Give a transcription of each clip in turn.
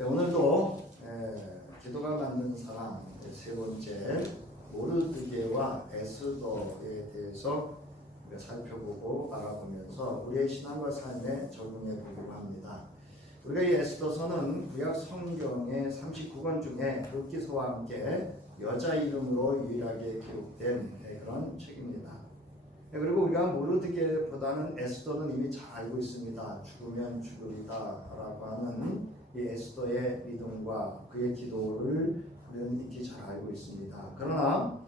네, 오늘도 기도가 만든 사람 세 번째 모르드게와 에스더에 대해서 우리가 살펴보고 알아보면서 우리의 신앙과 삶에 적용해 보려고 합니다. 우리가 이 에스더서는 구약 성경의 39권 중에 룻기서와 함께 여자 이름으로 유일하게 기록된 그런 책입니다. 그리고 우리가 모르드게보다는 에스더는 이미 잘 알고 있습니다. 죽으면 죽으리다 라고 하는 이 에스더의 믿음과 그의 기도를 우리는 익히 잘 알고 있습니다. 그러나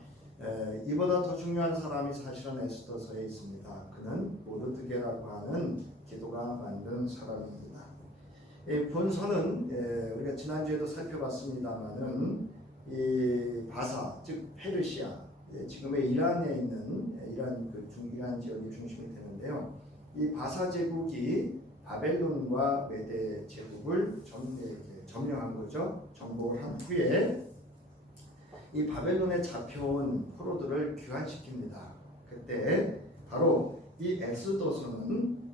이보다 더 중요한 사람이 사실은 에스더서에 있습니다. 그는 모르드게라고 하는 기도가 만든 사람입니다. 본서는 우리가 지난주에도 살펴봤습니다만은 이 바사, 즉 페르시아, 지금의 이란에 있는 이란 그 중이란 지역이 중심이 되는데요. 이 바사 제국이 바벨론과 메데 제국을 점령한 거죠. 정복을 한 후에 이 바벨론에 잡혀온 포로들을 귀환시킵니다. 그때 바로 이 에스더서는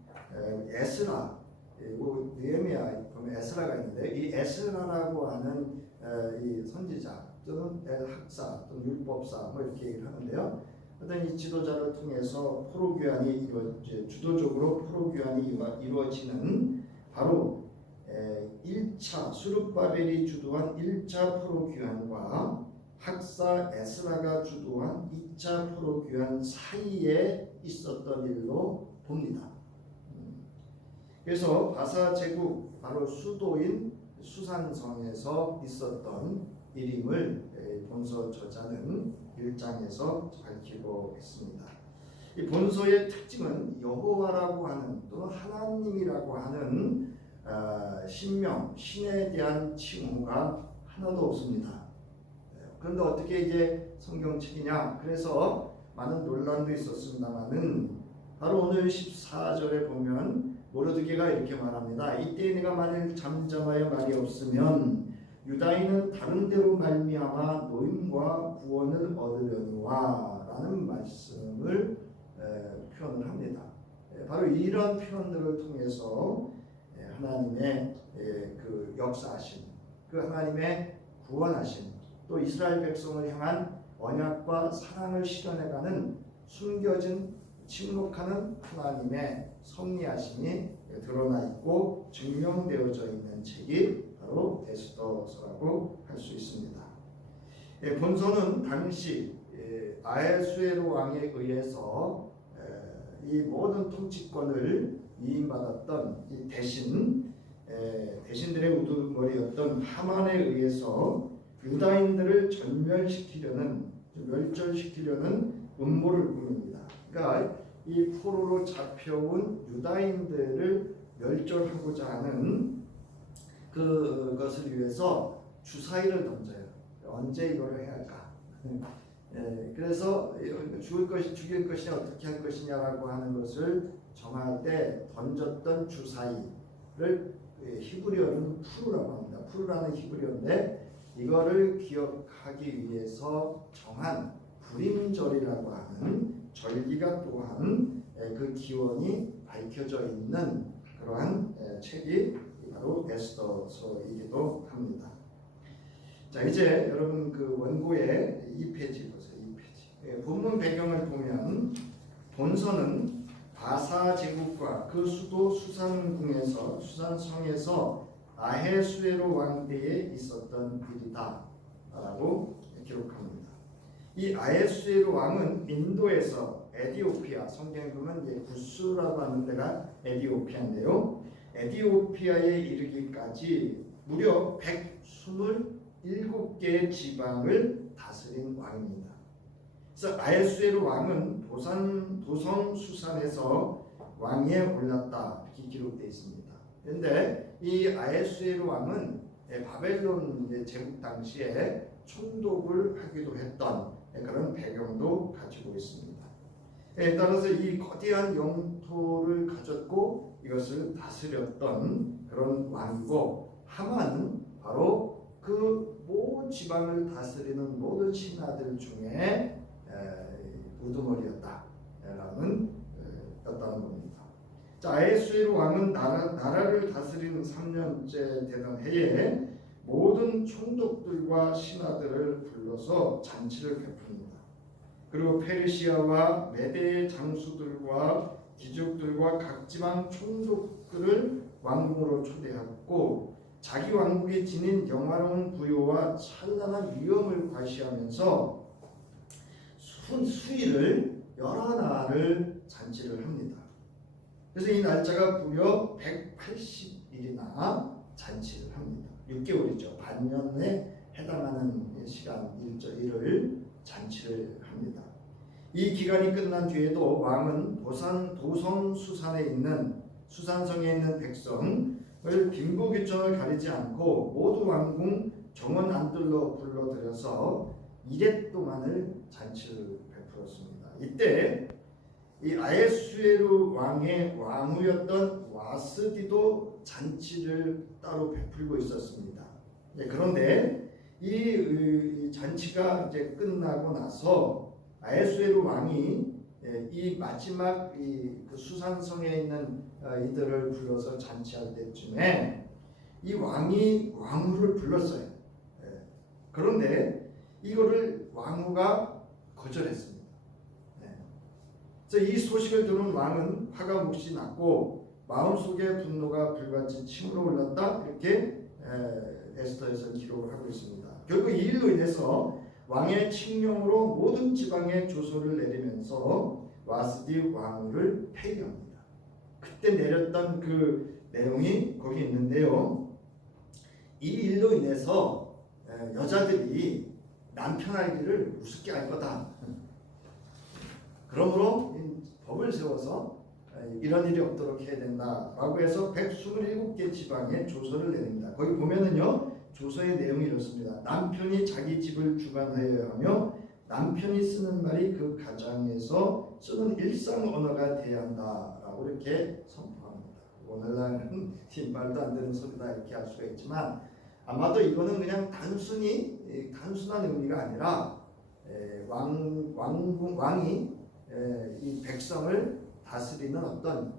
에스라, 느헤미야 보면 에스라가 있는데 이 에스라라고 하는 이 선지자 또는 학사 또는 율법사 뭐 이렇게 얘기를 하는데요. 어떤 이 지도자를 통해서 포로 귀환이 주도적으로 포로 귀환이 이루어지는 바로 1차 수룹바벨이 주도한 1차 포로 귀환과 학사 에스라가 주도한 2차 포로 귀환 사이에 있었던 일로 봅니다. 그래서 바사 제국 바로 수도인 수산성에서 있었던 일임을 본서 저자는 1장에서 밝히고 있습니다. 이 본서의 특징은 여호와라고 하는 또는 하나님이라고 하는 신명, 신에 대한 칭호가 하나도 없습니다. 그런데 어떻게 이게 성경책이냐? 그래서 많은 논란도 있었습니다만은 바로 오늘 14절에 보면 모르드게가 이렇게 말합니다. 이때 내가 만일 잠잠하여 말이 없으면 유다인은 다른 데로 말미암아 노임과 구원을 얻으려니와 라는 말씀을 표현을 합니다. 바로 이런 표현들을 통해서 하나님의 그 역사하심, 그 하나님의 구원하심, 또 이스라엘 백성을 향한 언약과 사랑을 실현해가는 숨겨진 침묵하는 하나님의 섭리하심이 드러나 있고 증명되어져 있는 책이 바로 에스더서라고 할 수 있습니다. 본서는 당시 아하수에로 왕에 의해서 이 모든 통치권을 위임받았던 이 대신들의 우두머리였던 하만에 의해서 유다인들을 멸절시키려는 음모를 꾸밉니다. 그러니까 이 포로로 잡혀온 유다인들을 멸절하고자 하는 그것을 위해서 주사위를 던져요. 언제 이거를 해야 할까? 그래서 죽일 것이냐 어떻게 할 것이냐라고 하는 것을 정할 때 던졌던 주사위를 히브리어는 푸르라고 합니다. 푸르라는 히브리어인데 이거를 기억하기 위해서 정한 불임절이라고 하는 절기가 또한 그 기원이 밝혀져 있는 그러한 책이 바로 에스더서이기도 합니다. 자, 이제 여러분 그 원고의 2페이지 보세요. 2페이지. 본문 배경을 보면 본서는 바사 제국과 그 수도 수산성에서 아하수에로 왕 때에 있었던 일이다 라고 기록합니다. 이 아하수에로 왕은 인도에서 에디오피아, 성경에 보면 구스라고 하는 데가 에디오피아인데요. 에디오피아에 이르기까지 무려 127개의 지방을 다스린 왕입니다. 그래서 아하수에로 왕은 도성 수산에서 왕위에 올랐다 이렇게 기록되어 있습니다. 그런데 이 아하수에로 왕은 바벨론 제국 당시에 총독을 하기도 했던 그런 배경도 가지고 있습니다. 따라서 이 거대한 영토를 가졌고 이것을 다스렸던 그런 왕이고 하만은 바로 그 모든 지방을 다스리는 모든 신하들 중에 우두머리였다라는 겁니다. 자, 아하수에로 왕은 나라를 다스리는 3년째 되던 해에 모든 총독들과 신하들을 불러서 잔치를 베풉니다. 그리고 페르시아와 메대의 장수들과 귀족들과 각 지방 총독들을 왕궁으로 초대하고 자기 왕국에 지닌 영화로운 부요와 찬란한 위엄을 과시하면서 수일을 여러 날을 잔치를 합니다. 그래서 이 날짜가 무려 180일이나 잔치를 합니다. 6개월이죠. 반년에 해당하는 시간 일을 잔치를 합니다. 이 기간이 끝난 뒤에도 왕은 도선 수산성에 있는 백성을 빈부귀천을 가리지 않고 모두 왕궁 정원 안들로 불러들여서 2회 동안을 잔치를 베풀었습니다. 이때 이 아하수에로 왕의 왕후였던 와스디도 잔치를 따로 베풀고 있었습니다. 그런데 이 잔치가 이제 끝나고 나서 아하수에로 왕이 이 마지막 그 수산성에 있는 이들을 불러서 잔치할 때쯤에 이 왕이 왕후를 불렀어요. 그런데 이거를 왕후가 거절했습니다. 그래서 이 소식을 들은 왕은 화가 몹시 났고 마음속에 분노가 불같이 치밀어 올랐다, 이렇게 에스더에서 기록을 하고 있습니다. 결국 이 일로 인해서 왕의 칙령으로 모든 지방에 조서를 내리면서 와스디 왕후를 폐위합니다. 그때 내렸던 그 내용이 거기 있는데요. 이 일로 인해서 여자들이 남편 알기를 우습게 할 거다. 그러므로 법을 세워서 이런 일이 없도록 해야 된다라고 해서 127개 지방에 조서를 내립니다. 거기 보면은요, 조서의 내용이 이렇습니다. 남편이 자기 집을 주관하여야 하며 남편이 쓰는 말이 그 가정에서 쓰는 일상 언어가 돼야 한다라고 이렇게 선포합니다. 오늘날은 말도 안 되는 소리다 이렇게 할 수가 있지만 아마도 이거는 그냥 단순한 의미가 아니라 왕이 이 백성을 다스리는 어떤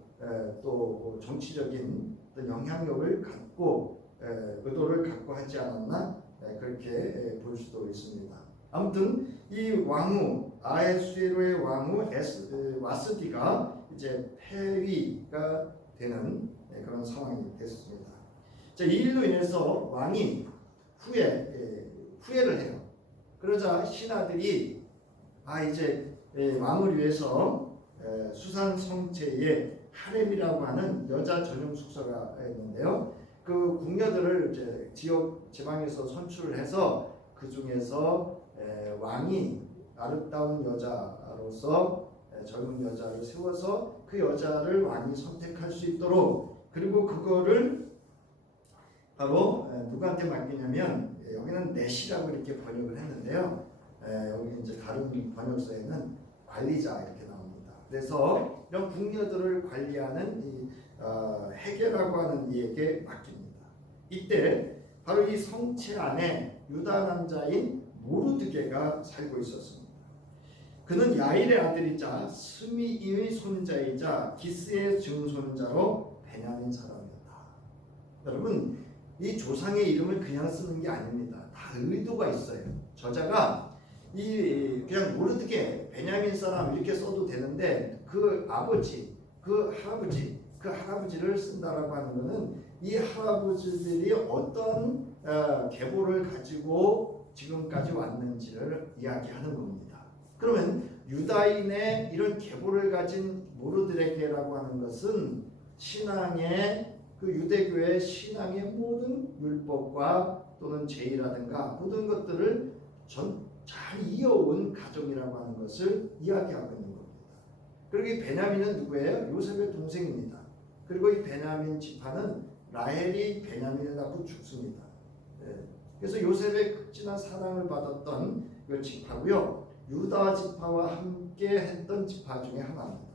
또 정치적인 어떤 영향력을 갖고 의도를 갖고 하지 않았나, 그렇게 볼 수도 있습니다. 아무튼 이 왕후 아하수에로의 왕후 와스디가 이제 폐위가 되는 그런 상황이 됐습니다. 자, 이 일로 인해서 왕이 후회를 해요. 그러자 신하들이 이제 왕을 위해서 수산 성체에 하렘이라고 하는 여자 전용 숙소가 있는데요. 그 궁녀들을 이제 지역 지방에서 선출을 해서 그 중에서 왕이 아름다운 여자로서 젊은 여자를 세워서 그 여자를 왕이 선택할 수 있도록, 그리고 그거를 바로 누구한테 맡기냐면 여기는 넷이라고 이렇게 번역을 했는데요. 여기 이제 다른 번역서에는 관리자 이렇게 나옵니다. 그래서 이런 궁녀들을 관리하는 이 헤게라고 하는 이에게 맡깁니다. 이때 바로 이 성체 안에 유다 남자인 모르드게가 살고 있었습니다. 그는 야일의 아들이자 스미이의 손자이자 기스의 증손자로 베냐민 사람이었다. 여러분, 이 조상의 이름을 그냥 쓰는 게 아닙니다. 다 의도가 있어요. 저자가 그냥 모르드게 베냐민 사람 이렇게 써도 되는데 그 아버지, 그 할아버지를 쓴다라고 하는 것은 이 할아버지들이 어떤 계보를 가지고 지금까지 왔는지를 이야기하는 겁니다. 그러면 유다인의 이런 계보를 가진 모르드게라고 하는 것은 신앙의 그 유대교의 신앙의 모든 율법과 또는 제의라든가 모든 것들을 잘 이어온 가정이라고 하는 것을 이야기하고 있는 겁니다. 그리고 이 베냐민은 누구예요? 요셉의 동생입니다. 그리고 이 베냐민 지파는 라헬이 베냐민을 낳고 죽습니다. 그래서 요셉의 극진한 사랑을 받았던 그 지파고요. 유다 지파와 함께 했던 지파 중에 하나입니다.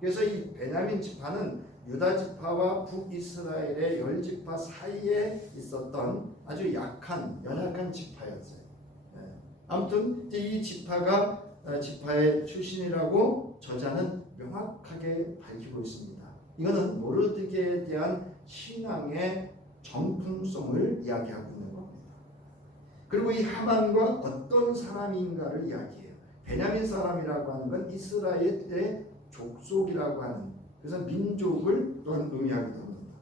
그래서 이 베냐민 지파는 유다 지파와 북이스라엘의 10지파 사이에 있었던 아주 연약한 지파였어요. 아무튼 이 지파의 출신이라고 저자는 명확하게 밝히고 있습니다. 이거는 모르드게에 대한 신앙의 정통성을 이야기하고 있는 겁니다. 그리고 이 하만과 어떤 사람인가를 이야기해요. 베냐민 사람이라고 하는 건 이스라엘의 족속이라고 하는, 그래서 민족을 또한 의미하기도 합니다.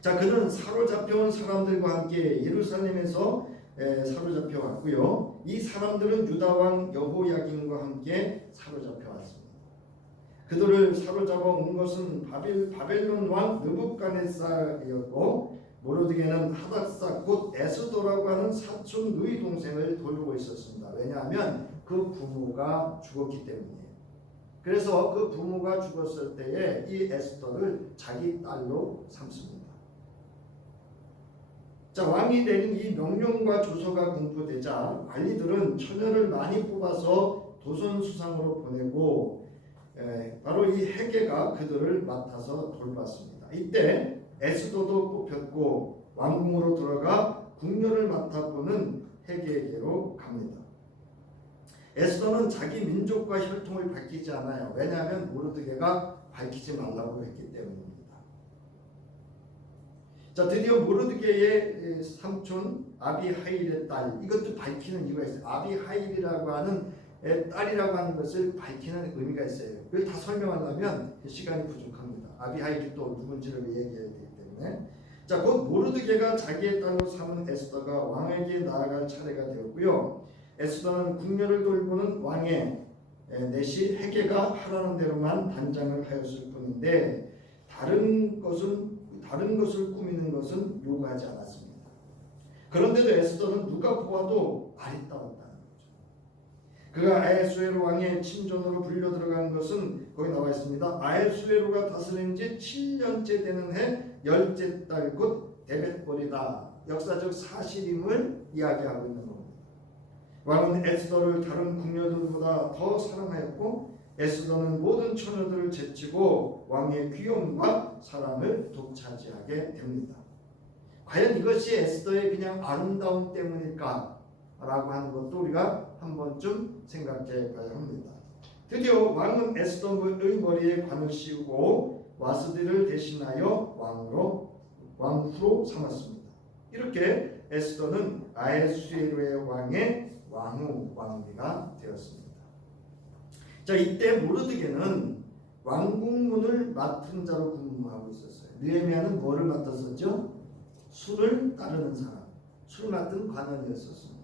자, 그는 사로잡혀온 사람들과 함께 예루살렘에서 사로잡혀 왔고요. 이 사람들은 유다 왕 여호야긴과 함께 사로잡혀 왔습니다. 그들을 사로잡아 온 것은 바벨론 왕 느부갓네살이었고, 모르드게는 하닷사 곧 에스더라고 하는 사촌 누이 동생을 돌보고 있었습니다. 왜냐하면 그 부모가 죽었기 때문이에요. 그래서 그 부모가 죽었을 때에 이 에스더를 자기 딸로 삼습니다. 자, 왕이 내린 이 명령과 조서가 공포되자 관리들은 처녀를 많이 뽑아서 도선 수상으로 보내고 바로 이 헤게가 그들을 맡아서 돌봤습니다. 이때 에스더도 뽑혔고 왕궁으로 들어가 궁녀를 맡아보는 헤게에게로 갑니다. 에스더는 자기 민족과 혈통을 밝히지 않아요. 왜냐하면 모르드게가 밝히지 말라고 했기 때문입니다. 자, 드디어 모르드게의 삼촌 아비하일의 딸, 이것도 밝히는 이유가 있어요. 아비하일이라고 하는 딸이라고 하는 것을 밝히는 의미가 있어요. 이걸 다 설명하려면 시간이 부족합니다. 아비하일이 또 누군지를 얘기해야 되기 때문에. 자, 곧 모르드게가 자기의 딸로 삼은 에스더가 왕에게 나아갈 차례가 되었고요. 에스더는 궁녀를 돌보는 왕의 넷이 헤게가 하라는 대로만 단장을 하였을 뿐인데 다른 것을 꾸미는 것은 요구하지 않았습니다. 그런데도 에스더는 누가 보아도 아리따웠다는 거죠. 그가 아하수에로 왕의 친존으로 불려 들어간 것은 거기 나와 있습니다. 아하수에로가 다스린 지 7년째 되는 해 열째 달 곧 데벳벌이다. 역사적 사실임을 이야기하고 있는 겁니다. 왕은 에스더를 다른 궁녀들보다 더 사랑하였고 에스더는 모든 처녀들을 제치고 왕의 귀여움과 사랑을 독차지하게 됩니다. 과연 이것이 에스더의 그냥 아름다움 때문일까? 라고 하는 것도 우리가 한 번쯤 생각해 봐야 합니다. 드디어 왕은 에스더의 머리에 관을 씌우고 와스디를 대신하여 왕후로 삼았습니다. 이렇게 에스더는 아하수에로의 왕의 왕비가 되었습니다. 자, 이때 모르드게는 왕궁문을 맡은 자로 근무하고 있었어요. 느헤미야는 뭐를 맡았었죠? 술을 따르는 사람, 술 맡은 관원이었었습니다.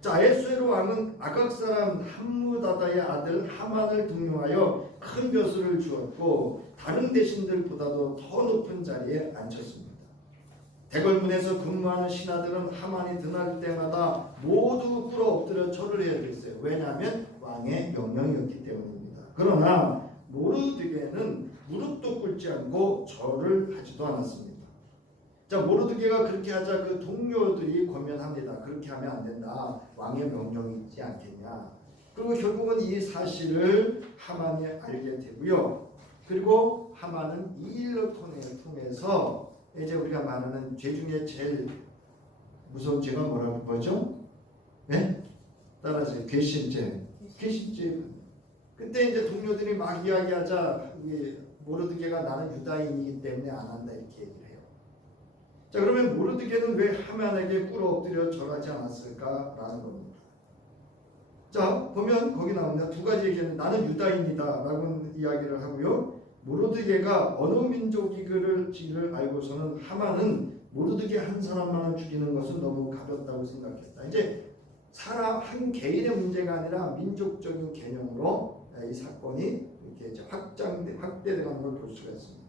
자, 아하수에로 왕은 아각 사람 함무다다의 아들 하만을 등용하여 큰 벼슬을 주었고 다른 대신들보다도 더 높은 자리에 앉혔습니다. 대궐문에서 근무하는 신하들은 하만이 드날 때마다 모두 꿇어 엎드려 절을 해야 됐어요. 왜냐하면 왕의 명령이었기 때문입니다. 그러나 모르드게는 무릎도 꿇지 않고 절을 하지도 않았습니다. 자, 모르드게가 그렇게 하자 그 동료들이 권면합니다. 그렇게 하면 안 된다. 왕의 명령이 있지 않겠냐. 그리고 결국은 이 사실을 하만이 알게 되고요. 그리고 하만은 이 일을 통해서 이제 우리가 말하는 죄 중에 제일 무서운 죄가 뭐라고 보죠? 네? 따라서 괘씸죄. 그때 이제 동료들이 막 이야기하자 모르드게가 나는 유다인이기 때문에 안 한다 이렇게 얘기를 해요. 자, 그러면 모르드게는 왜 하만에게 꿇어 엎드려 절하지 않았을까라는 겁니다. 자, 보면 거기 나옵니다. 두 가지 얘기는 나는 유다인이다라고 이야기를 하고요. 모르드게가 어느 민족이기를 알고서는 하만은 모르드게 한 사람만을 죽이는 것은 너무 가볍다고 생각했다. 이제 한 개인의 문제가 아니라 민족적인 개념으로 이 사건이 이렇게 이제 확대되는 걸 볼 수가 있습니다.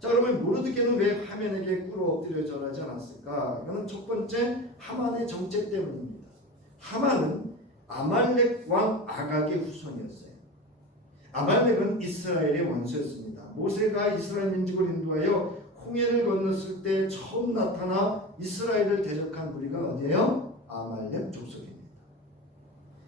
자, 그러면 모르드게는 왜 하만에게 꿇어 엎드려 절하지 않았을까? 이거는 첫 번째 하만의 정책 때문입니다. 하만은 아말렉 왕 아각의 후손이었어요. 아말렉은 이스라엘의 원수였습니다. 모세가 이스라엘 민족을 인도하여 홍해를 건넜을 때 처음 나타나 이스라엘을 대적한 무리가 어디예요? 아말렉 족속입니다.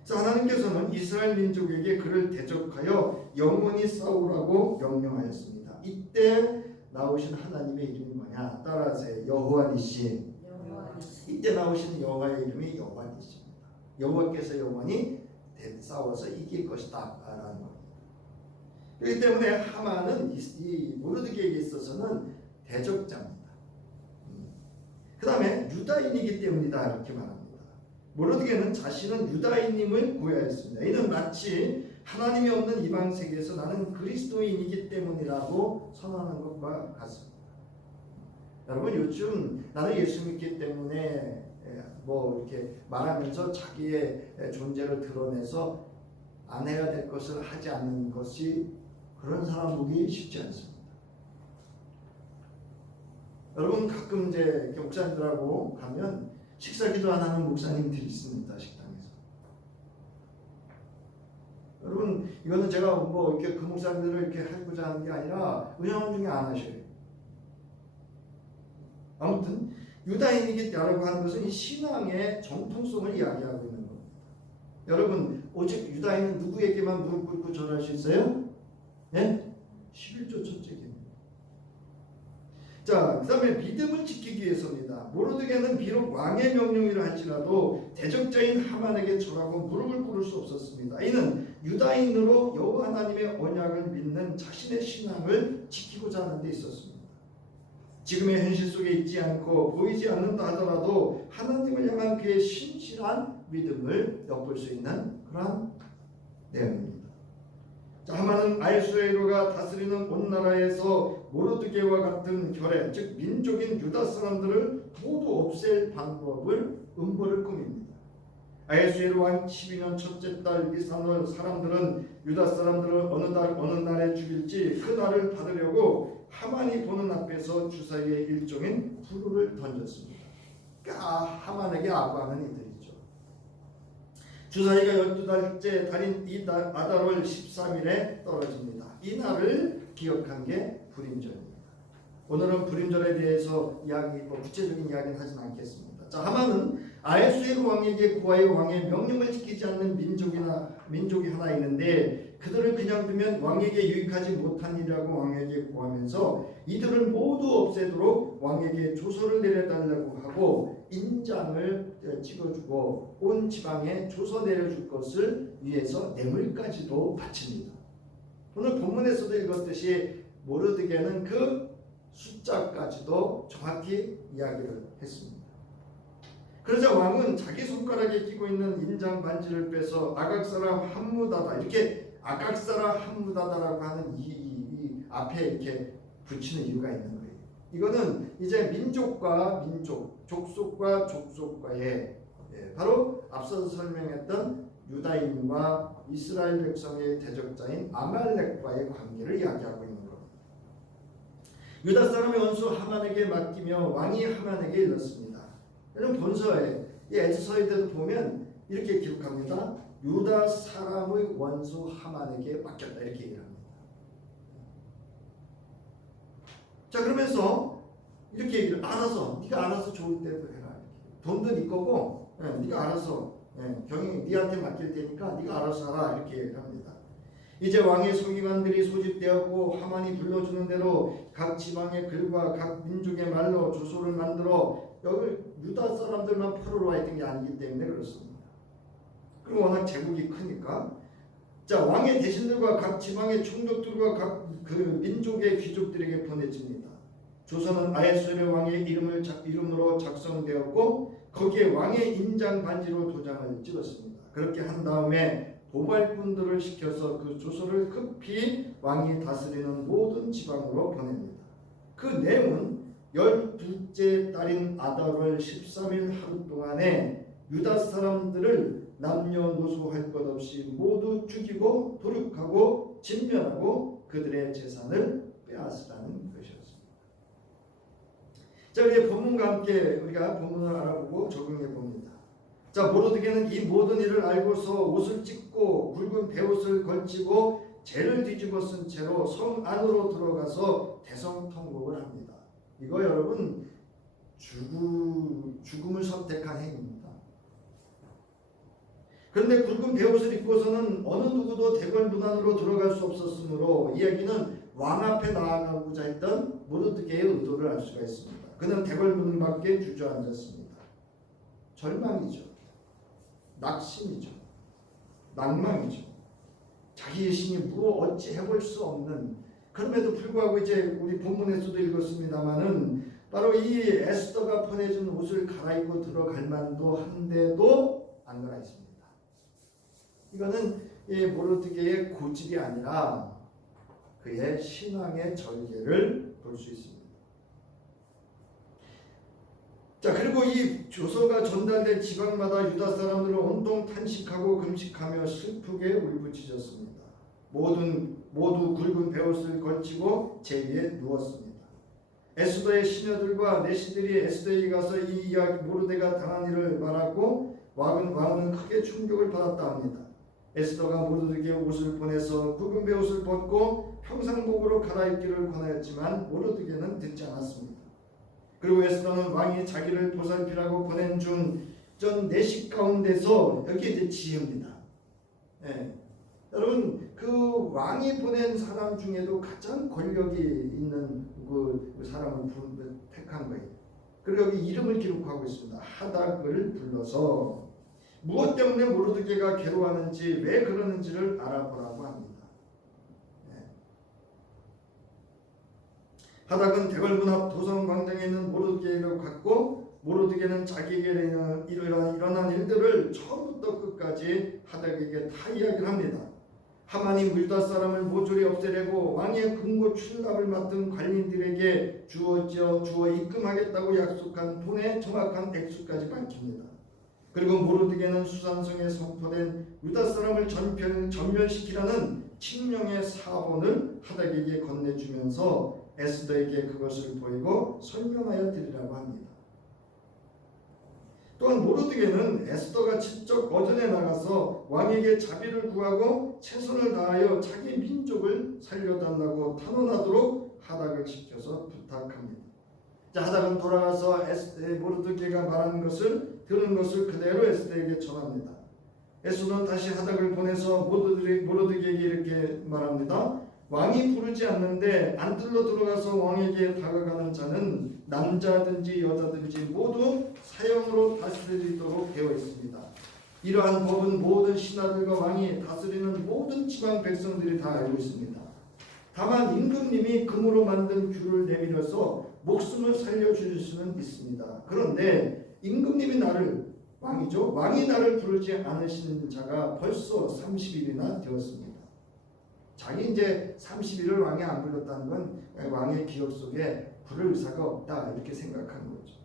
자, 하나님께서는 이스라엘 민족에게 그를 대적하여 영원히 싸우라고 명령하였습니다. 이때 나오신 하나님의 이름이 뭐냐? 따라하세요. 여호와 니시. 이때 나오신 여호와의 이름이 여호와 니시입니다. 여호와께서 영원히 싸워서 이길 것이다 라는 겁니다. 그렇기 때문에 하만은 이 모르드게에게 있어서는 대적자입니다. 그 다음에 유다인이기 때문이다 이렇게 말합니다. 모르드게는 자신은 유다인임을 고야했습니다. 이는 마치 하나님이 없는 이방 세계에서 나는 그리스도인이기 때문이라고 선언하는 것과 같습니다. 여러분 요즘 나는 예수 믿기 때문에 뭐 이렇게 말하면서 자기의 존재를 드러내서 안 해야 될 것을 하지 않는 것이 그런 사람 보기 쉽지 않습니다. 여러분 가끔 이제 목사님들하고 가면 식사기도 안 하는 목사님들이 있습니다. 식당에서. 여러분 이거는 제가 뭐 이렇게 그 목사님들을 이렇게 하고자 하는 게 아니라 은연한 중에 안 하셔요. 아무튼 유다인이라고 하는 것은 이 신앙의 정통성을 이야기하고 있는 겁니다. 여러분 오직 유다인은 누구에게만 무릎 꿇고 절할 수 있어요? 네? 11조 첫째입니다. 자, 그 다음에 믿음을 지키기 위해서입니다. 모르드게는 비록 왕의 명령이라 할지라도 대적자인 하만에게 절하고 무릎을 꿇을 수 없었습니다. 이는 유다인으로 여호와 하나님의 언약을 믿는 자신의 신앙을 지키고자 하는 데 있었습니다. 지금의 현실 속에 있지 않고 보이지 않는다 하더라도 하나님을 향한 그의 신실한 믿음을 엿볼 수 있는 그러한 내용입니다. 자, 하만은 아하수에로가 다스리는 온 나라에서 모르드게와 같은 결의 즉 민족인 유다 사람들을 모두 없앨 방법을 음모를 꾸밉니다. 아하수에로 왕 12년 첫째 달 니산월 사람들은 유다 사람들을 어느 날에 죽일지 그 날을 받으려고 하만이 보는 앞에서 주사위에 일종인 불을 던졌습니다. 그러니까 하만에게 아부하는 이들이죠. 주사위가 12달째 달인 이 아달월 13일에 떨어집니다. 이 날을 기억한 게 불임절입니다. 오늘은 불임절에 대해서 구체적인 이야기는 하진 않겠습니다. 자, 하만은 아하수에로 왕에게 구하여 왕의 명령을 지키지 않는 민족이 하나 있는데 그들을 그냥 두면 왕에게 유익하지 못한 일이라고 왕에게 구하면서 이들을 모두 없애도록 왕에게 조서를 내려달라고 하고 인장을 찍어주고 온 지방에 조서 내려줄 것을 위해서 뇌물까지도 바칩니다. 오늘 본문에서도 읽었듯이 모르드게는 그 숫자까지도 정확히 이야기를 했습니다. 그러자 왕은 자기 손가락에 끼고 있는 인장 반지를 빼서 아각 사람 함무다다 이렇게 아각 사람 함무다다라고 하는 이 앞에 이렇게 붙이는 이유가 있는 거예요. 이거는 이제 민족과 민족, 족속과 족속과의 바로 앞서서 설명했던 유다인과 이스라엘 백성의 대적자인 아말렉과의 관계를 이야기하고 있는 겁니다. 유다 사람의 원수 하만에게 맡기며 왕이 하만에게 일렀습니다. 여러분 본서에 이 에스서에 대해서 보면 이렇게 기록합니다. 유다 사람의 원수 하만에게 맡겼다 이렇게 얘기를 합니다. 자 그러면서 이렇게 얘기를 네가 알아서 좋을 대로 해라. 돈도 네 거고 네가 알아서 경영이 네한테 맡길 테니까 네가 알아서 하라 이렇게 얘기를 합니다. 이제 왕의 서기관들이 소집되었고 하만이 불러주는 대로 각 지방의 글과 각 민족의 말로 조서를 만들어 여기 유다 사람들만 포로로 와 있던 게 아니기 때문에 그렇습니다. 그리고 워낙 제국이 크니까 자 왕의 대신들과 각 지방의 총독들과 각 그 민족의 귀족들에게 보내집니다. 조서는 아하수에로 왕의 이름으로 작성되었고 거기에 왕의 인장 반지로 도장을 찍었습니다. 그렇게 한 다음에 보발꾼들을 시켜서 그 조서를 급히 왕이 다스리는 모든 지방으로 보냅니다. 그 내용은 12째 달인 아달월 13일 하루 동안에 유다 사람들을 남녀노소할 것 없이 모두 죽이고 도륙하고 진멸하고 그들의 재산을 빼앗으라는 것이었습니다. 자, 우리 본문과 함께 우리가 본문을 알아보고 적용해 봅니다. 자, 모르드게는 이 모든 일을 알고서 옷을 찢고 굵은 베옷을 걸치고 재를 뒤집어 쓴 채로 성 안으로 들어가서 대성통곡을 합니다. 이거 여러분 죽음을 선택한 행위입니다. 그런데 굵은 베옷을 입고서는 어느 누구도 대궐 문 안으로 들어갈 수 없었으므로 이야기는 왕 앞에 나아가고자 했던 모르드게의 의도를 알 수가 있습니다. 그는 대궐 문 밖에 주저앉았습니다. 절망이죠. 낙심이죠. 낭망이죠. 자기의 신이 어찌 해볼 수 없는, 그럼에도 불구하고 이제 우리 본문에서도 읽었습니다마는 바로 이 에스더가 보내준 옷을 갈아입고 들어갈 만도 한데도 안 들어가 있습니다. 이거는 이 모르드게의 고집이 아니라 그의 신앙의 절개를 볼 수 있습니다. 자, 그리고 이 조서가 전달된 지방마다 유다 사람들은 온통 탄식하고 금식하며 슬프게 울부짖었습니다. 모두 굵은 베옷을 걸치고 제비에 누웠습니다. 에스더의 시녀들과 내시들이 에스더에게 가서 이 이야기 모르드게가 당한 일을 말하고 왕은 크게 충격을 받았다 합니다. 에스더가 모르드게 옷을 보내서 굵은 베옷을 벗고 평상복으로 갈아입기를 권하였지만 모르드게는 듣지 않았습니다. 그리고 에스더는 왕이 자기를 보살피라고 보낸 전 내식 가운데서, 여기 이제 지혜입니다. 예. 여러분, 그 왕이 보낸 사람 중에도 가장 권력이 있는 그 사람을 택한 거예요. 그리고 여기 이름을 기록하고 있습니다. 하닥을 불러서 무엇 때문에 모르드게가 괴로워하는지, 왜 그러는지를 알아보라고 합니다. 하닥은 대궐문 앞 도성 광장에 있는 모르드게를 갖고, 모르드게는 자기에게 일어난 일들을 처음부터 끝까지 하닥에게 다 이야기를 합니다. 하만이 물다 사람을 모조리 없애려고 왕의 금고 출납을 맡은 관리들에게 주어 입금하겠다고 약속한 돈의 정확한 액수까지 밝힙니다. 그리고 모르드게는 수산성에 선포된 유다 사람을 전멸시키라는 칙령의 사본을 하닥에게 건네주면서 에스더에게 그것을 보이고 설명하여 드리라고 합니다. 또한 모르드게는 에스더가 직접 거전에 나가서 왕에게 자비를 구하고 최선을 다하여 자기 민족을 살려달라고 탄원하도록 하닥을 시켜서 부탁합니다. 자, 하닥은 돌아가서 모르드게가 말한 것을 들은 것을 그대로 에스더에게 전합니다. 에스더는 다시 하닥을 보내서 모르드게에게 이렇게 말합니다. 왕이 부르지 않는데 안뜰로 들어가서 왕에게 다가가는 자는 남자든지 여자든지 모두 사형으로 다스리도록 되어 있습니다. 이러한 법은 모든 신하들과 왕이 다스리는 모든 지방 백성들이 다 알고 있습니다. 다만 임금님이 금으로 만든 규를 내밀어서 목숨을 살려줄 수는 있습니다. 그런데 임금님이 왕이 나를 부르지 않으신 자가 벌써 30일이나 되었습니다. 자기 이제 30일을 왕이 안 불렀다는 건 왕의 기억 속에 부를 의사가 없다, 이렇게 생각하는 거죠.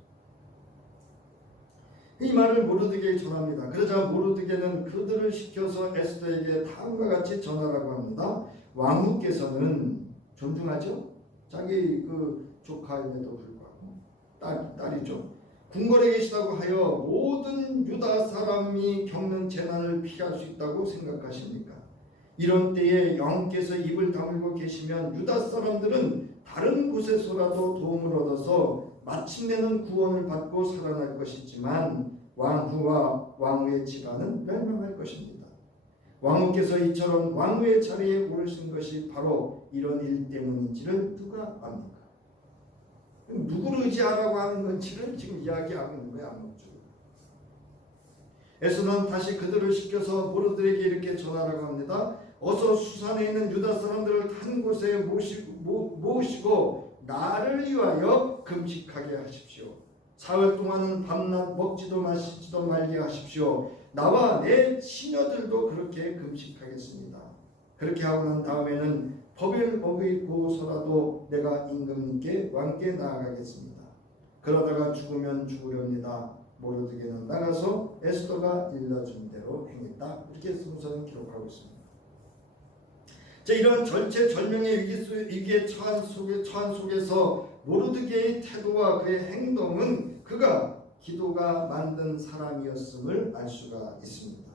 이 말을 모르드게에 전합니다. 그러자 모르드게는 그들을 시켜서 에스더에게 다음과 같이 전하라고 합니다. 왕후께서는, 존중하죠? 자기 그 조카임에도 불구하고 딸이죠. 궁궐에 계시다고 하여 모든 유다 사람이 겪는 재난을 피할 수 있다고 생각하십니까? 이런 때에 왕께서 입을 다물고 계시면 유다 사람들은 다른 곳에서라도 도움을 얻어서 마침내는 구원을 받고 살아날 것이지만 왕후와 왕후의 집안은 멸망할 것입니다. 왕후께서 이처럼 왕후의 자리에 오르신 것이 바로 이런 일 때문인지를 누가 압니까? 누구를 의지하라고 하는 건지를 지금 이야기하고 있는 거예요. 암묵적으로. 에스더는 다시 그들을 시켜서 모르드게에게 이렇게 전하라고 합니다. 어서 수산에 있는 유다 사람들을 한 곳에 모으시고 나를 위하여 금식하게 하십시오. 사흘 동안은 밤낮 먹지도 마시지도 말게 하십시오. 나와 내 시녀들도 그렇게 금식하겠습니다. 그렇게 하고 난 다음에는 법을 어기고서라도 내가 임금님께 왕께 나아가겠습니다. 그러다가 죽으면 죽으렵니다. 모르드게는 나가서 에스더가 일러준 대로 행했다. 이렇게 순서는 기록하고 있습니다. 자, 이런 절체절명의 위기에 처한 속에서 모르드게의 태도와 그의 행동은 그가 기도가 만든 사람이었음을 알 수가 있습니다.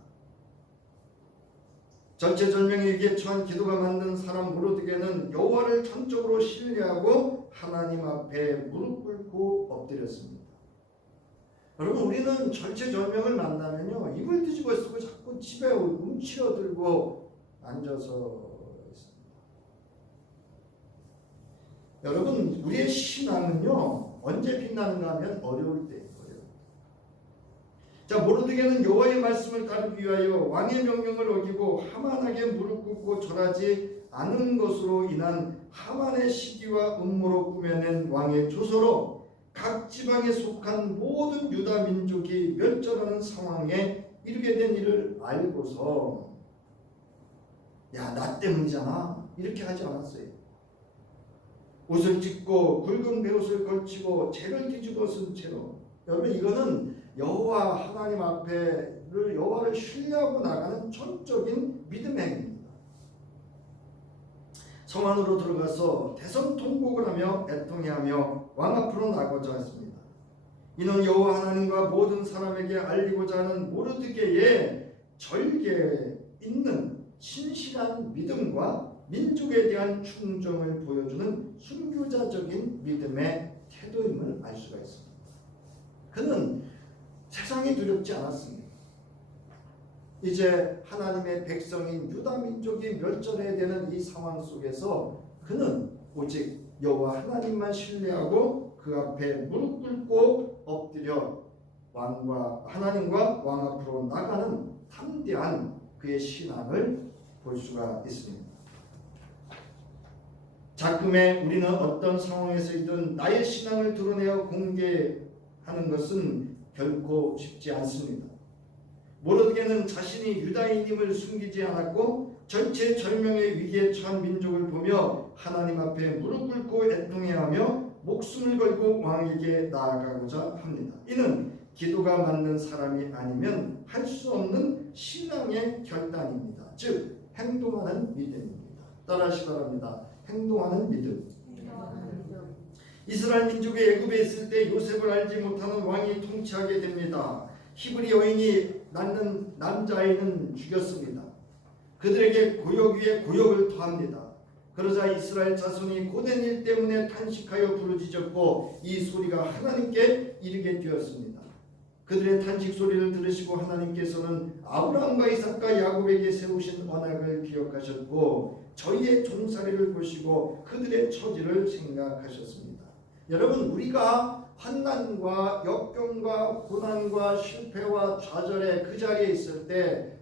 절체절명의 위기에 처한 기도가 만든 사람 모르드게는 여호와를 전적으로 신뢰하고 하나님 앞에 무릎 꿇고 엎드렸습니다. 여러분, 우리는 절체절명을 만나면요, 입을 뒤집어 쓰고 자꾸 집에 움츠러들고 앉아서 있습니다. 여러분, 우리의 신앙은요 언제 빛나는가 하면 어려울 때예요. 자, 모르드게는 여호와의 말씀을 따르기 위하여 왕의 명령을 어기고 하만에게 무릎 꿇고 절하지 않은 것으로 인한 하만의 시기와 음모로 꾸며낸 왕의 조서로 각 지방에 속한 모든 유다 민족이 멸절하는 상황에 이르게 된 일을 알고서 야, 나 때문이잖아 이렇게 하지 않았어요. 옷을 찢고 굵은 베옷을 걸치고 재를 뒤집어 쓴 채로, 여러분 이거는 여호와 하나님 앞에를 여호와를 신뢰하고 나가는 전적인 믿음의 행위입니다. 성 안으로 들어가서 대성통곡을 하며 애통해하며 왕 앞으로 나가고자 했습니다. 이는 여호와 하나님과 모든 사람에게 알리고자 하는 모르드게의 절개에 있는 신실한 믿음과 민족에 대한 충정을 보여주는 순교자적인 믿음의 태도임을 알 수가 있습니다. 그는 세상이 두렵지 않았습니다. 이제 하나님의 백성인 유다 민족이 멸절해야 되는 이 상황 속에서 그는 오직 여호와 하나님만 신뢰하고 그 앞에 무릎 꿇고 엎드려 왕과 하나님과 왕 앞으로 나가는 담대한 그의 신앙을 볼 수가 있습니다. 자금에 우리는 어떤 상황에서이든 나의 신앙을 드러내어 공개하는 것은 결코 쉽지 않습니다. 모르드게는 자신이 유다인임을 숨기지 않았고 절체절명의 위기에 처한 민족을 보며 하나님 앞에 무릎 꿇고 애통해하며 목숨을 걸고 왕에게 나아가고자 합니다. 이는 기도가 맞는 사람이 아니면 할 수 없는 신앙의 결단입니다. 즉 행동하는 믿음입니다. 따라하시 바랍니다. 행동하는 믿음. 이스라엘 민족이 애굽에 있을 때 요셉을 알지 못하는 왕이 통치하게 됩니다. 히브리 여인이 낳는 남자아이는 죽였습니다. 그들에게 고역 위에 고역을 더합니다. 그러자 이스라엘 자손이 고된 일 때문에 탄식하여 부르짖었고 이 소리가 하나님께 이르게 되었습니다. 그들의 탄식 소리를 들으시고 하나님께서는 아브라함과 이삭과 야곱에게 세우신 언약을 기억하셨고 저희의 종살이를 보시고 그들의 처지를 생각하셨습니다. 여러분, 우리가 환난과 역경과 고난과 실패와 좌절의 그 자리에 있을 때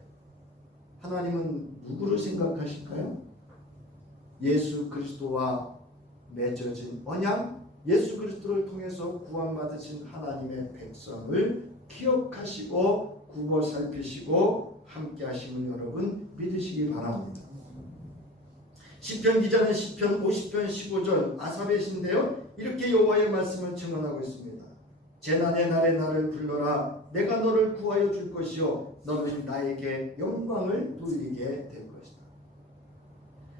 하나님은 누구를 생각하실까요? 예수 그리스도와 맺어진 언약, 예수 그리스도를 통해서 구원받으신 하나님의 백성을 기억하시고 굽어 살피시고 함께 하심을 여러분 믿으시기 바랍니다. 시편 기자는 시편 50편 15절 아삽의 시인데요, 이렇게 여호와의 말씀을 증언하고 있습니다. 재난의 날에 나를 불러라. 내가 너를 구하여 줄 것이요 너는 나에게 영광을 돌리게 될 것이다.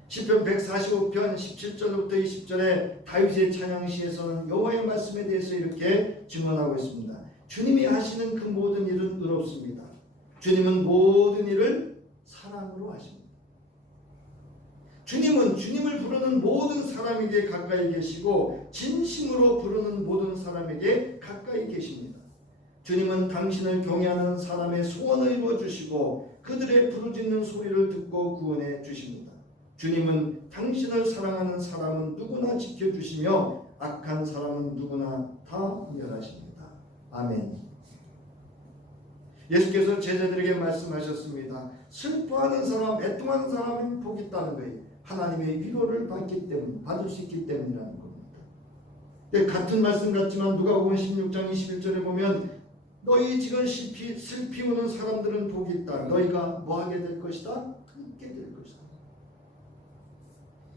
시편 145편 17절부터 20절에 다윗의 찬양시에서는 여호와의 말씀에 대해서 이렇게 증언하고 있습니다. 주님이 하시는 그 모든 일은 의롭습니다. 주님은 모든 일을 사랑으로 하십니다. 주님은 주님을 부르는 모든 사람에게 가까이 계시고 진심으로 부르는 모든 사람에게 가까이 계십니다. 주님은 당신을 경외하는 사람의 소원을 이루어주시고 그들의 부르짖는 소리를 듣고 구원해 주십니다. 주님은 당신을 사랑하는 사람은 누구나 지켜주시며 악한 사람은 누구나 다 멸하십니다. 아멘. 예수께서 제자들에게 말씀하셨습니다. 슬퍼하는 사람, 애통하는 사람은 복이 있다는 거예요. 하나님의 위로를 받을 수 있기 때문이라는 겁니다. 같은 말씀 같지만 누가복음 16장 21절에 보면 너희 지금 슬피 우는 사람들은 복이 있다. 너희가 뭐하게 될 것이다? 함께 될 것이다.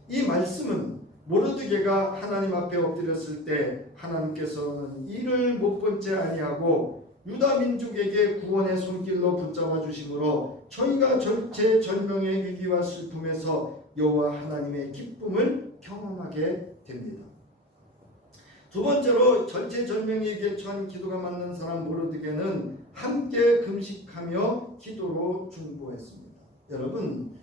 이 말씀은 모르드게가 하나님 앞에 엎드렸을 때 하나님께서는 이를 못 본 채 아니하고 유다 민족에게 구원의 손길로 붙잡아 주심으로 저희가 절체절명의 위기와 슬픔에서 여호와 하나님의 기쁨을 경험하게 됩니다. 두 번째로 절체절명의 위기에 처한 기도가 맞는 사람 모르드게는 함께 금식하며 기도로 중보했습니다. 여러분,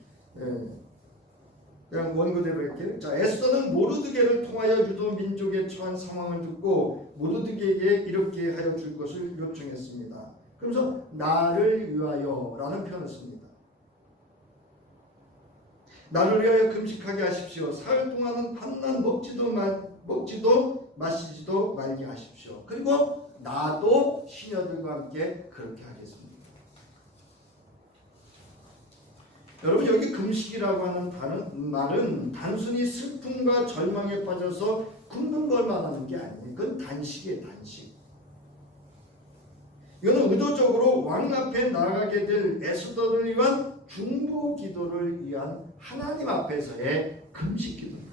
그냥 원고대로 할게요. 자, 에스더는 모르드게를 통하여 유도 민족에 처한 상황을 듣고 모르드게에게 이렇게 하여 줄 것을 요청했습니다. 그래서 나를 위하여 라는 표현을 씁니다. 나를 위하여 금식하게 하십시오. 사흘 동안은 밤낮 먹지도 마시지도 말게 하십시오. 그리고 나도 시녀들과 함께 그렇게 하겠습니다. 여러분, 여기 금식이라고 하는 말은 단순히 슬픔과 절망에 빠져서 굶는 걸 말하는 게 아니에요. 그건 단식이에요. 단식. 이거는 의도적으로 왕 앞에 나아가게 될 에스더를 위한 중보 기도를 위한 하나님 앞에서의 금식 기도입니다.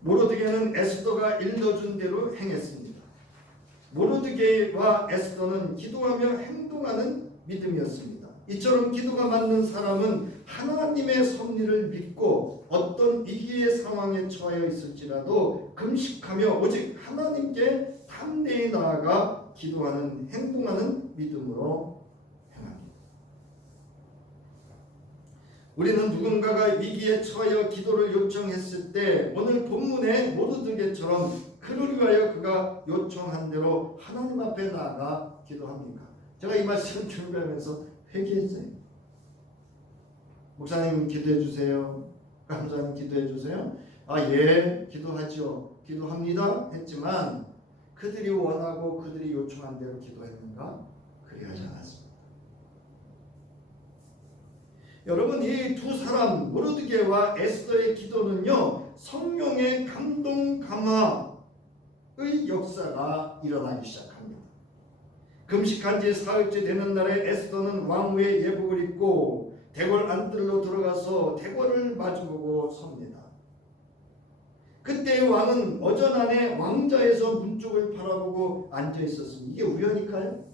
모르드게는 에스더가 일러준 대로 행했습니다. 모르드게와 에스더는 기도하며 행동하는 믿음이었습니다. 이처럼 기도가 맞는 사람은 하나님의 섭리를 믿고 어떤 위기의 상황에 처해 있을지라도 금식하며 오직 하나님께 담대히 나아가 기도하는, 행동하는 믿음으로 행합니다. 우리는 누군가가 위기에 처하여 기도를 요청했을 때 오늘 본문의 모르드게처럼 그를 위하여 그가 요청한 대로 하나님 앞에 나아가 기도합니까? 제가 이 말씀을 준비하면서 회개했어요. 목사님 기도해 주세요. 감사님 기도해 주세요. 예, 기도하죠. 기도합니다. 했지만 그들이 원하고 그들이 요청한 대로 기도했는가? 그리하지 않았습니다. 여러분, 이 두 사람 모르드게와 에스더의 기도는요, 성령의 감동 감화의 역사가 일어나기 시작합니다. 금식한 지 사흘째 되는 날에 에스더는 왕후의 예복을 입고 대궐 안뜰로 들어가서 대궐을 마주보고 섭니다. 그때 왕은 어전 안에 왕자에서 문 쪽을 바라보고 앉아 있었습니다. 이게 우연일까요?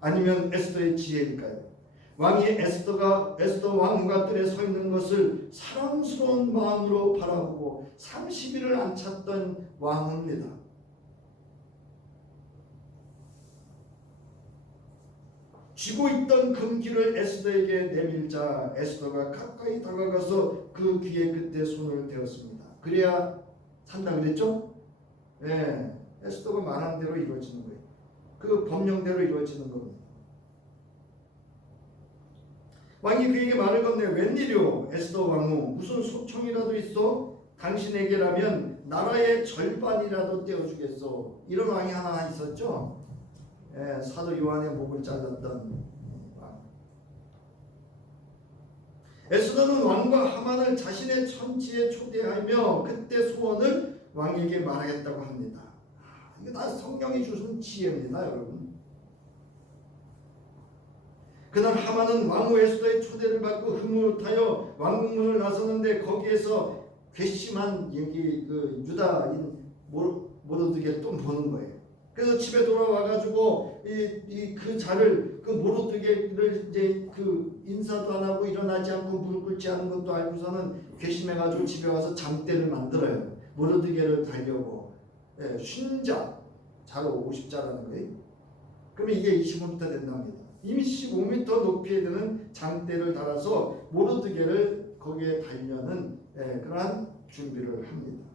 아니면 에스더의 지혜일까요? 왕이 에스더 왕후가 뜰에 서 있는 것을 사랑스러운 마음으로 바라보고 30일을 앉혔던 왕후입니다. 쥐고 있던 금기를 에스더에게 내밀자 에스더가 가까이 다가가서 그 귀의 끝에 손을 대었습니다. 그래야 산다 그랬죠? 네, 에스더가 말한 대로 이루어지는 거예요. 그 법령대로 이루어지는 겁니다. 왕이 그에게 말을 건네 웬일이오 에스더 왕후, 무슨 소청이라도 있어? 당신에게라면 나라의 절반이라도 떼어주겠소. 이런 왕이 하나 있었죠. 사도 요한의 목을 잘랐던 왕. 에스더는 왕과 하만을 자신의 천지에 초대하며 그때 소원을 왕에게 말하겠다고 합니다. 이게 다 성령이 주신 지혜입니다, 여러분. 그날 하만은 왕후 에스더의 초대를 받고 흐뭇하여 왕궁문을 나서는데 거기에서 괘씸한 여기 그 유다인 모르드게를 또 보는 거예요. 그래서 집에 돌아와가지고 그 자를 그 모르드게를 이제 그 인사도 안 하고 일어나지 않고 무릎 꿇지 않은 것도 알고서는 괘씸해가지고 집에 와서 장대를 만들어요. 모르드게를 달려고 쉰자 자로 50자라는 거예요. 그러면 이게 25m 된답니다. 이미 15m 높이에 드는 장대를 달아서 모르드게를 거기에 달려는 그러한 준비를 합니다.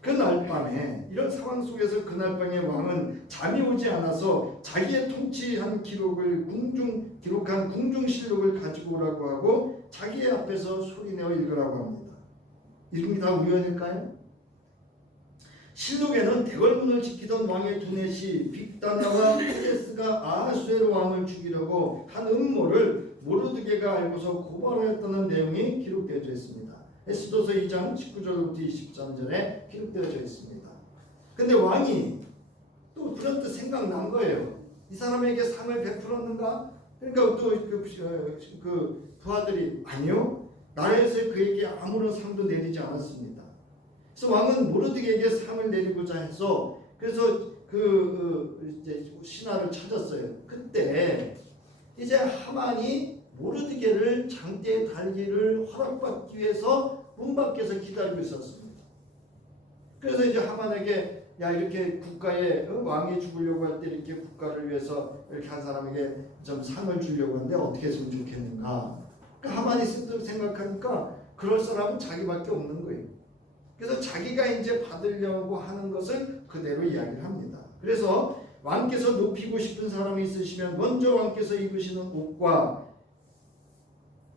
그날 밤에 이런 상황 속에서 그날 밤에 왕은 잠이 오지 않아서 자기의 통치한 기록한 궁중실록을 가지고 오라고 하고 자기의 앞에서 소리내어 읽으라고 합니다. 이름이 다 우연일까요? 실록에는 대궐문을 지키던 왕의 두넷이 빅다나와 헤레스가 아하수에로 왕을 죽이려고 한 음모를 모르드게가 알고서 고발하였다는 내용이 기록되어 있습니다. 에스더서 2장 19절부터 23절에 기록되어져 있습니다. 근데 왕이 또 불현듯 생각난 거예요. 이 사람에게 상을 베풀었는가? 그러니까 또 그 부하들이 아니요, 나라에서 그에게 아무런 상도 내리지 않았습니다. 그래서 왕은 모르드게에게 상을 내리고자 해서 그래서 이제 신하를 찾았어요. 그때 이제 하만이 모르드게를 장대에 달기를 허락받기 위해서 문 밖에서 기다리고 있었습니다. 그래서 이제 하만에게 야, 이렇게 국가에 왕이 죽으려고 할 때 이렇게 국가를 위해서 이렇게 한 사람에게 좀 상을 주려고 하는데 어떻게 했으면 좋겠는가? 그러니까 하만이 생각하니까 그럴 사람은 자기밖에 없는 거예요. 그래서 자기가 이제 받으려고 하는 것을 그대로 이야기를 합니다. 그래서 왕께서 높이고 싶은 사람이 있으시면 먼저 왕께서 입으시는 옷과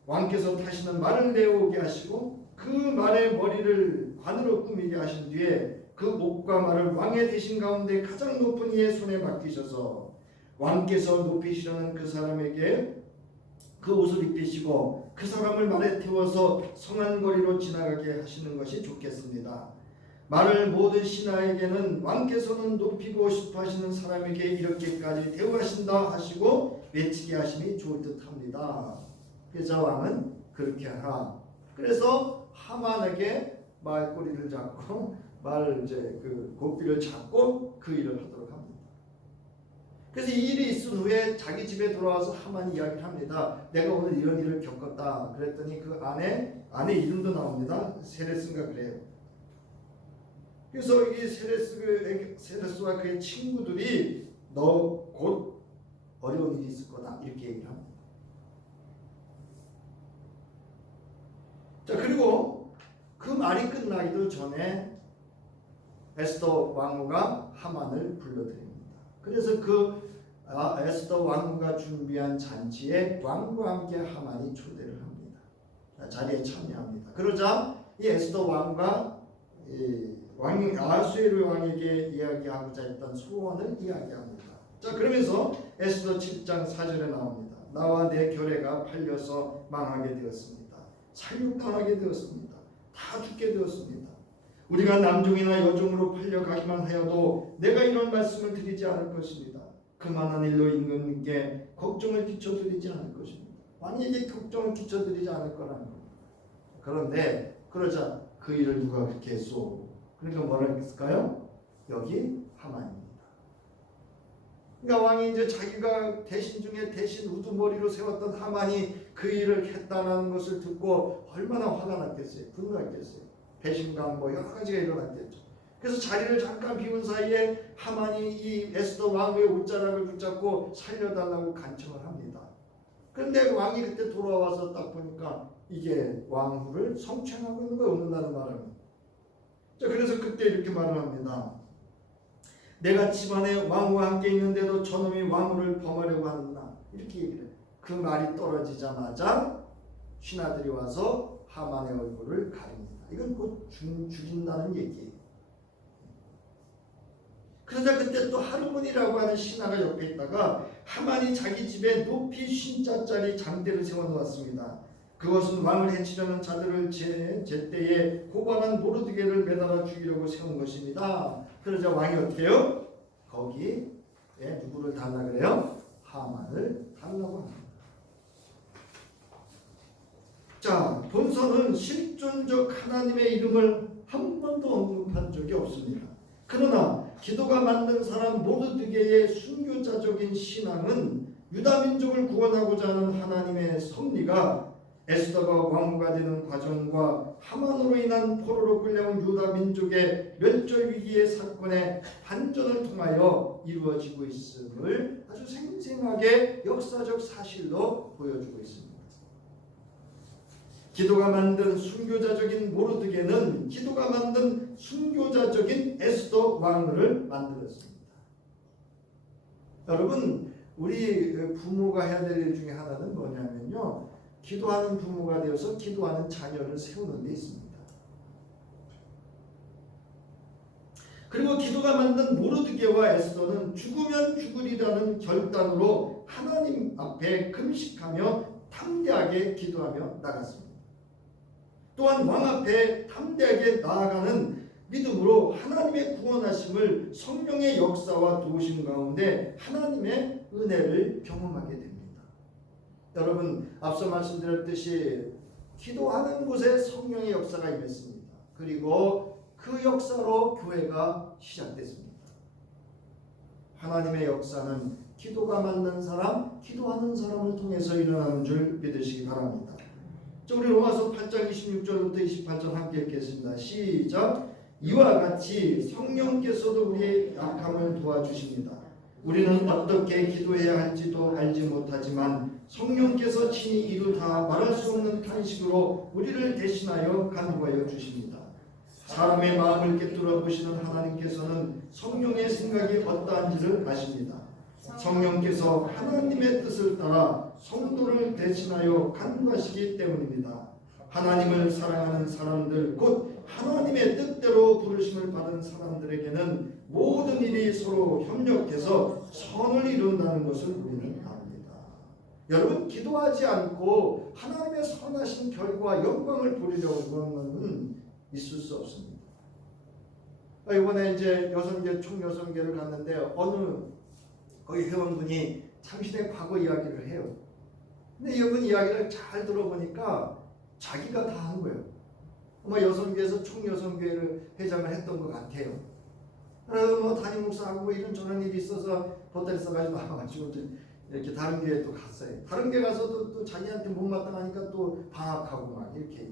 왕께서 타시는 말을 내어오게 하시고 그 말의 머리를 관으로 꾸미게 하신 뒤에 그 목과 말을 왕의 대신 가운데 가장 높은 이의 손에 맡기셔서 왕께서 높이시려는 그 사람에게 그 옷을 입히시고 그 사람을 말에 태워서 성안 거리로 지나가게 하시는 것이 좋겠습니다. 말을 모든 신하에게는 왕께서는 높이고 싶어 하시는 사람에게 이렇게까지 대우하신다 하시고 외치게 하심이 좋을 듯합니다. 그래서 왕은 그렇게 하라. 그래서 하만에게 말꼬리를 잡고 그 고삐를 잡고 그 일을 하도록 합니다. 그래서 이 일이 있은 후에 자기 집에 돌아와서 하만이 이야기를 합니다. 내가 오늘 이런 일을 겪었다. 그랬더니 그 아내 이름도 나옵니다. 세레스인가 그래요. 그래서 이 세레스와 그의 친구들이 너 곧 어려운 일이 있을 거다 이렇게 얘기를 합니다. 자, 그리고 그 말이 끝나기도 전에 에스더 왕후가 하만을 불러들입니다. 그래서 에스더 왕후가 준비한 잔치에 왕과 함께 하만이 초대를 합니다. 자리에 참여합니다. 그러자 이 에스더 왕과 아하수에르 왕에게 이야기하고자 했던 소원을 이야기합니다. 자, 그러면서 에스더 7장 4절에 나옵니다. 나와 내 결례가 팔려서 망하게 되었습니다. 살육당하게 되었습니다. 다 죽게 되었습니다. 우리가 남종이나 여종으로 팔려가기만 하여도 내가 이런 말씀을 드리지 않을 것입니다. 그만한 일로 임금님께 걱정을 끼쳐드리지 않을 것입니다. 왕에게 걱정을 끼쳐드리지 않을 거라는 겁니다. 그런데 그러자 그 일을 누가 그렇게 했소? 그러니까 뭐라 했을까요? 여기 하만입니다. 그러니까 왕이 이제 자기가 대신 중에 대신 우두머리로 세웠던 하만이 그 일을 했다는 것을 듣고 얼마나 화가 났겠어요? 분노했겠어요? 배신감 여러 가지가 일어났겠죠. 그래서 자리를 잠깐 비운 사이에 하만이 이 에스더 왕후의 옷자락을 붙잡고 살려달라고 간청을 합니다. 그런데 왕이 그때 돌아와서 딱 보니까 이게 왕후를 성추행하고 있는 거예요. 오늘날은 말하면. 자, 그래서 그때 이렇게 말을 합니다. 내가 집안에 왕후와 함께 있는데도 저놈이 왕후를 범하려고 하는구나. 이렇게 얘기를 해요. 그 말이 떨어지자마자 신하들이 와서 하만의 얼굴을 가립니다. 이건 곧 죽인다는 얘기예요. 그러자 그때 또 하르몬이라고 하는 신하가 옆에 있다가 하만이 자기 집에 높이 50자짜리 장대를 세워놓았습니다. 그것은 왕을 해치려는 자들을 제때에 고관한 모르드게를 매달아 죽이려고 세운 것입니다. 그러자 왕이 어떻게 해요? 거기에 누구를 달라 그래요? 하만을 달라고 합니다. 자, 본서는 실존적 하나님의 이름을 한 번도 언급한 적이 없습니다. 그러나 기도가 만든 사람 모르드게의 순교자적인 신앙은 유다 민족을 구원하고자 하는 하나님의 섭리가 에스더가 왕후가 되는 과정과 하만으로 인한 포로로 끌려온 유다 민족의 멸절 위기의 사건의 반전을 통하여 이루어지고 있음을 아주 생생하게 역사적 사실로 보여주고 있습니다. 기도가 만든 순교자적인 모르드게는 기도가 만든 순교자적인 에스더 왕후를 만들었습니다. 여러분, 우리 부모가 해야 될 일 중에 하나는 뭐냐면요, 기도하는 부모가 되어서 기도하는 자녀를 세우는 데 있습니다. 그리고 기도가 만든 모르드게와 에스더는 죽으면 죽으리라는 결단으로 하나님 앞에 금식하며 담대하게 기도하며 나갔습니다. 또한 왕 앞에 담대하게 나아가는 믿음으로 하나님의 구원하심을 성령의 역사와 도우심 가운데 하나님의 은혜를 경험하게 됩니다. 여러분, 앞서 말씀드렸듯이 기도하는 곳에 성령의 역사가 임했습니다. 그리고 그 역사로 교회가 시작됐습니다. 하나님의 역사는 기도가 맞는 사람, 기도하는 사람을 통해서 일어나는 줄 믿으시기 바랍니다. 우리 로마서 8장 26절부터 28절 함께 읽겠습니다. 시작. 이와 같이 성령께서도 우리의 약함을 도와주십니다. 우리는 어떻게 기도해야 할지도 알지 못하지만 성령께서 친히 이루 다 말할 수 없는 탄식으로 우리를 대신하여 간구하여 주십니다. 사람의 마음을 꿰뚫어 보시는 하나님께서는 성령의 생각이 어떠한지를 아십니다. 성령께서 하나님의 뜻을 따라 성도를 대신하여 간구하시기 때문입니다. 하나님을 사랑하는 사람들 곧 하나님의 뜻대로 부르심을 받은 사람들에게는 모든 일이 서로 협력해서 선을 이룬다는 것을 우리는 압니다. 여러분, 기도하지 않고 하나님의 선하신 결과 영광을 보리려고 하는 것은 있을 수 없습니다. 이번에 이제 여성계 총여성계를 갔는데 어느 거기 회원분이 당신의 과거 이야기를 해요. 근데 이분 이야기를 잘 들어보니까 자기가 다 한 거예요. 아마 여성계에서 총여성교회를 회장을 했던 것 같아요. 그래서 뭐 담임 목사하고 뭐 이런 저런 일이 있어서 보따리 싸가지고 나와가지고 이렇게 다른 교회에 또 갔어요. 다른 교회 가서도 또 자기한테 못마땅하니까 또 방학하고 막 이렇게.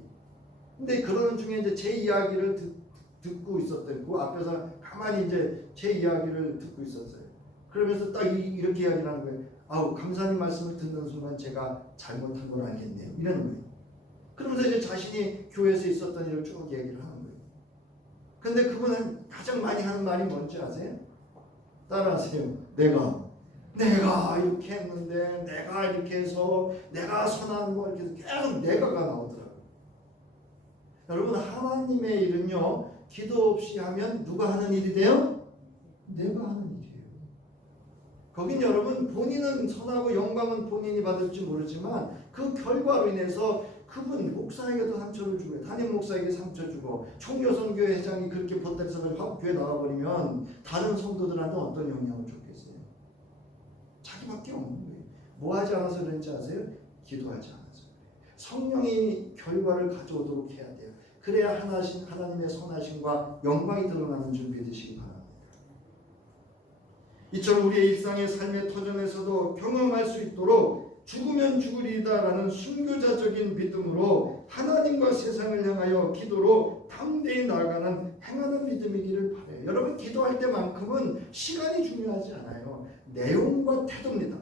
근데 그러는 중에 이제 제 이야기를 듣고 있었던 그 앞에서 가만히 이제 제 이야기를 듣고 있었어요. 그러면서 딱 이렇게 이야기를 하는 거예요. 아우, 강사님 말씀을 듣는 순간 제가 잘못한 걸 알겠네요. 이러는 거예요. 그러면서 이제 자신이 교회에서 있었던 일을 쭉 얘기를 하는 거예요. 근데 그분은 가장 많이 하는 말이 뭔지 아세요? 따라하세요. 내가 이렇게 했는데, 내가 이렇게 해서, 내가 선한 거 이렇게 해서 계속 내가가 나오더라고요. 여러분, 하나님의 일은요, 기도 없이 하면 누가 하는 일이 돼요? 내가 하는 일이에요. 거긴 여러분, 본인은 선하고 영광은 본인이 받을지 모르지만 그 결과로 인해서 그분 목사에게도 상처를 주고 담임 목사에게 상처 주고 총여성교회 회장이 그렇게 보따리 싸가지고 교회 나가버리면 다른 성도들한테 어떤 영향을 줬겠어요? 자기밖에 없는 거예요. 뭐 하지 않아서 그런지 아세요? 기도하지 않아서 그래요. 성령이 결과를 가져오도록 해야 돼요. 그래야 하나님의 선하심과 영광이 드러나는 줄 믿으시기 바랍니다. 이처럼 우리의 일상의 삶의 터전에서도 경험할 수 있도록 죽으면 죽으리다라는 순교자적인 믿음으로 하나님과 세상을 향하여 기도로 담대히 나아가는 행하는 믿음이기를 바라요. 여러분, 기도할 때만큼은 시간이 중요하지 않아요. 내용과 태도입니다.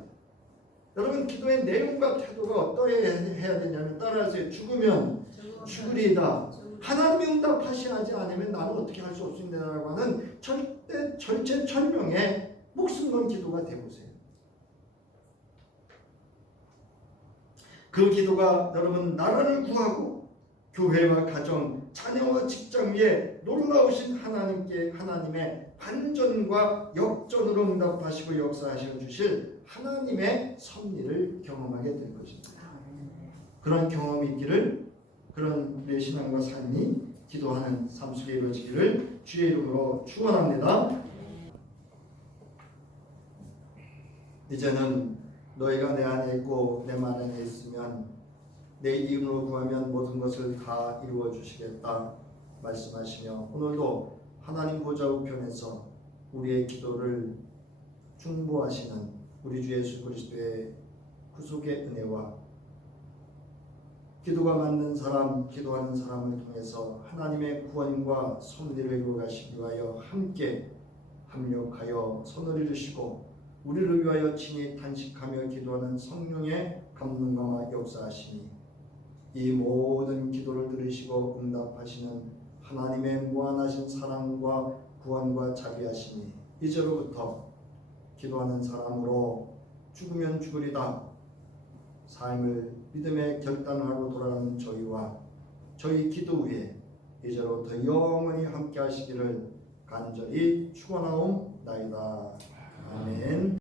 여러분, 기도의 내용과 태도가 어떠해야 되냐면 따라하세요. 죽으면 죽으리이다. 하나님이 응답하시지 않으면 나는 어떻게 할 수 없습니다라고 하는 절체절명의 목숨 건 기도가 되보세요. 그 기도가 여러분 나라를 구하고 교회와 가정, 자녀와 직장 위에 놀라우신 하나님의 반전과 역전으로 응답하시고 역사하셔 주실 하나님의 섭리를 경험하게 될 것입니다. 그런 경험이 있기를, 그런 우리의 신앙과 삶이 기도하는 삶 속에 이루어지기를 주의 이름으로 축원합니다. 이제는 너희가 내 안에 있고 내 말 안에 있으면 내 이름으로 구하면 모든 것을 다 이루어 주시겠다 말씀하시며, 오늘도 하나님 보좌 우편에서 우리의 기도를 중보하시는 우리 주 예수 그리스도의 구속의 은혜와 기도가 맞는 사람, 기도하는 사람을 통해서 하나님의 구원과 섭리를 이루어가시기 위하여 함께 합력하여 선을 이루시고 우리를 위하여 친히 탄식하며 기도하는 성령의 감동과 역사하시니 이 모든 기도를 들으시고 응답하시는 하나님의 무한하신 사랑과 구원과 자비하시니 이제로부터 기도하는 사람으로 죽으면 죽으리다 삶을 믿음의 결단을 하고 돌아가는 저희와 저희 기도 위에 이제로부터 영원히 함께 하시기를 간절히 축원하옵나이다. 아멘.